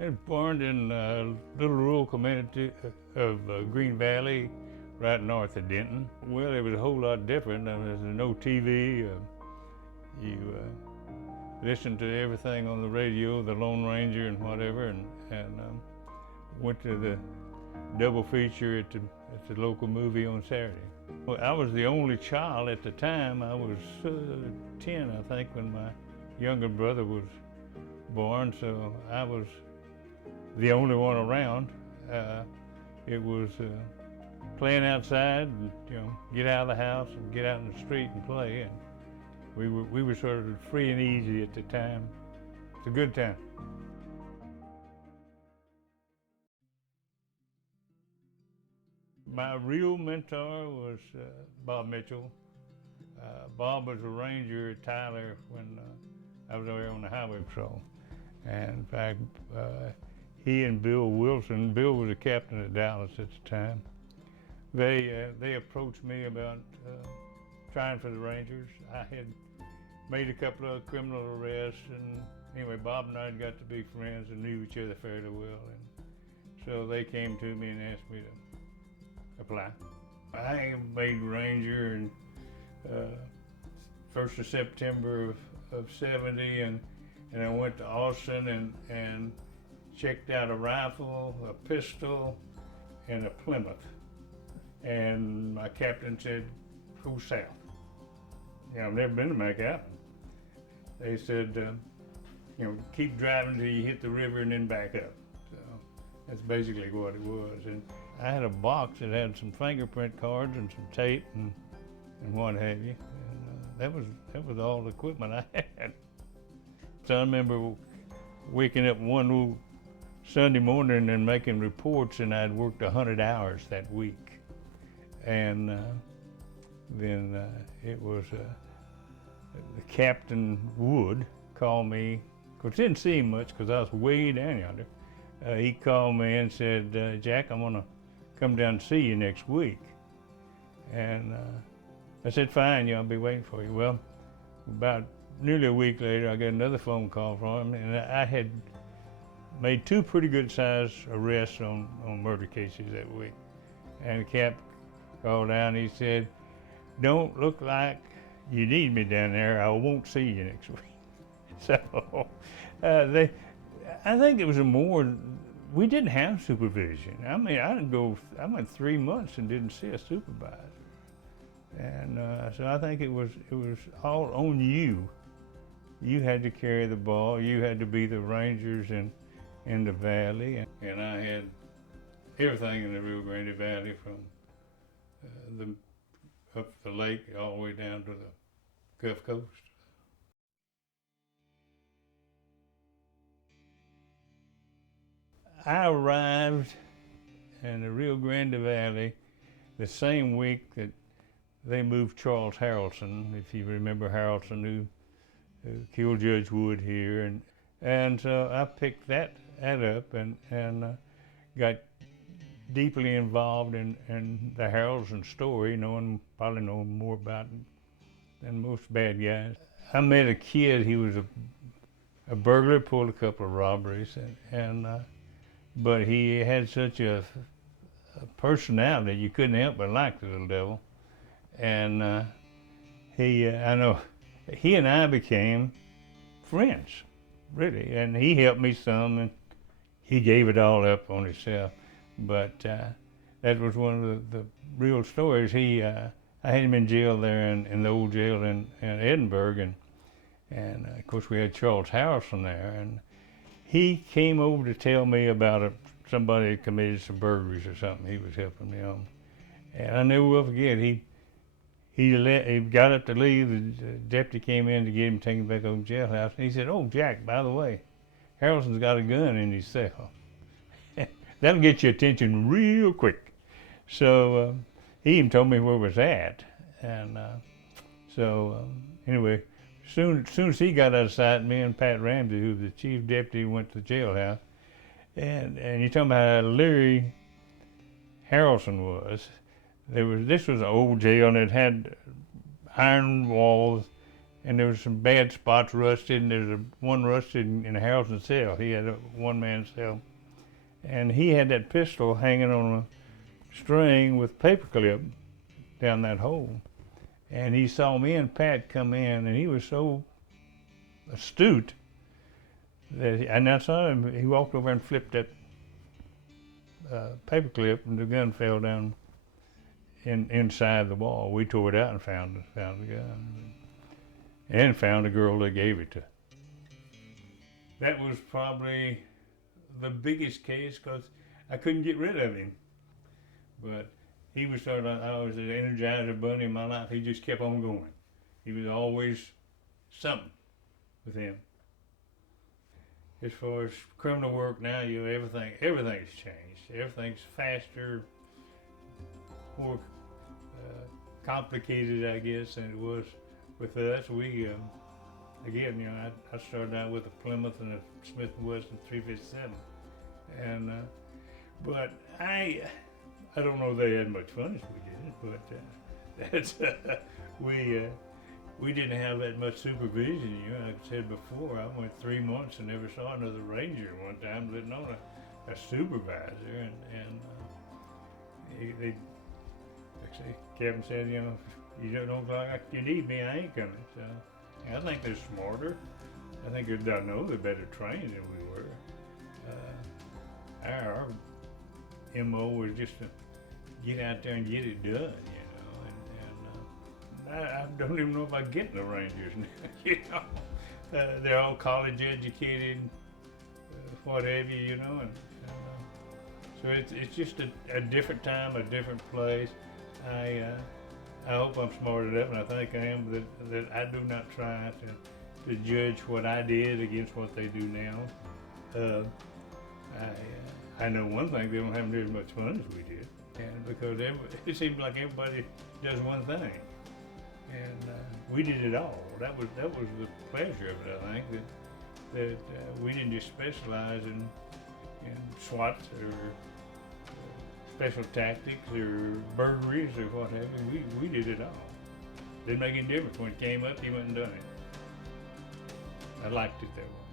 It was born in a little rural community of Green Valley, right north of Denton. Well, it was a whole lot different. I mean, there's no TV. You listened to everything on the radio, the Lone Ranger and whatever, and went to the double feature at the local movie on Saturday. Well, I was the only child at the time. I was 10, I think, when my younger brother was born, so I was the only one around. It was playing outside, and, get out of the house and get out in the street and play. And we were sort of free and easy at the time. It's a good time. My real mentor was Bob Mitchell. Bob was a ranger at Tyler when I was over on the highway patrol. And in fact, he and Bill Wilson, Bill was a captain at Dallas at the time, they approached me about trying for the Rangers. I had made a couple of criminal arrests, and anyway, Bob and I had got to be friends and knew each other fairly well. And so they came to me and asked me to apply. I made Ranger in 1st of September of 70, and I went to Austin and checked out a rifle, a pistol, and a Plymouth. And my captain said, go south. I've never been to Macau. They said, keep driving until you hit the river and then back up. So that's basically what it was. And I had a box that had some fingerprint cards and some tape and what have you. And that was all the equipment I had. So I remember waking up one Sunday morning and making reports, and I'd worked 100 hours that week. And then it was the Captain Wood called me. Of course, didn't see him much because I was way down yonder. He called me and said, Jack, I'm gonna come down and see you next week. And I said, fine, I'll be waiting for you. Well, about nearly a week later, I got another phone call from him, and I had made 2 pretty good sized arrests on murder cases that week. And the Cap called down, he said, don't look like you need me down there, I won't see you next week. So I think it was we didn't have supervision. I mean, I went 3 months and didn't see a supervisor. And so I think it was all on you. You had to carry the ball, you had to be the Rangers in the valley. And I had everything in the Rio Grande Valley from up the lake all the way down to the Gulf Coast. I arrived in the Rio Grande Valley the same week that they moved Charles Harrelson, if you remember Harrelson, who killed Judge Wood here. And so I picked that up and got deeply involved in the Harrelson story, probably knowing more about it than most bad guys. I met a kid, he was a burglar, pulled a couple of robberies, but he had such a personality, you couldn't help but like the little devil. And he and I became friends, really. And he helped me some, and he gave it all up on himself. But that was one of the real stories. I had him in jail there in the old jail in Edinburgh, and of course we had Charles Harrelson there, and he came over to tell me about somebody had committed some burglaries or something he was helping me on. And I never will forget, he got up to leave, the deputy came in to get him taken back over to the jailhouse, and he said, oh, Jack, by the way, Harrelson's got a gun in his cell. That'll get your attention real quick. So he even told me where it was at. And anyway, soon as he got out of sight, me and Pat Ramsey, who was the chief deputy, went to the jailhouse. And you're talking about how Larry Harrelson was. This was an old jail, and it had iron walls, and there was some bad spots rusted, and there's one rusted in a housing cell. He had a one-man cell, and he had that pistol hanging on a string with paperclip down that hole. And he saw me and Pat come in, and he was so astute that, and I saw him, he walked over and flipped that paperclip, and the gun fell down inside the wall. We tore it out and found the gun, and found the girl that gave it to. That was probably the biggest case because I couldn't get rid of him. But he was sort of, I was an energizer bunny in my life. He just kept on going. He was always something with him. As far as criminal work now, everything's changed. Everything's faster, more complicated, I guess, than it was with us. We, again, I started out with a Plymouth and a Smith & Wesson 357, and but I don't know if they had much fun as we did, but that's we didn't have that much supervision. Like I said before, I went 3 months and never saw another ranger one time, letting on a supervisor, and they say, Captain said, you don't look like you need me, I ain't coming. So I think they're smarter. I think I know they're better trained than we were. Our MO was just to get out there and get it done, and I don't even know if I get the Rangers now, they're all college educated, what have you, and so it's just a different time, a different place. I hope I'm smart enough, and I think I am, that I do not try to judge what I did against what they do now. I know one thing, they don't have near as much fun as we did, and because it seems like everybody does one thing, and we did it all. That was the pleasure of it, I think, that we didn't just specialize in SWAT or special tactics or burglaries or what have you. We did it all. Didn't make any difference. When it came up, you went and done it. I liked it that way.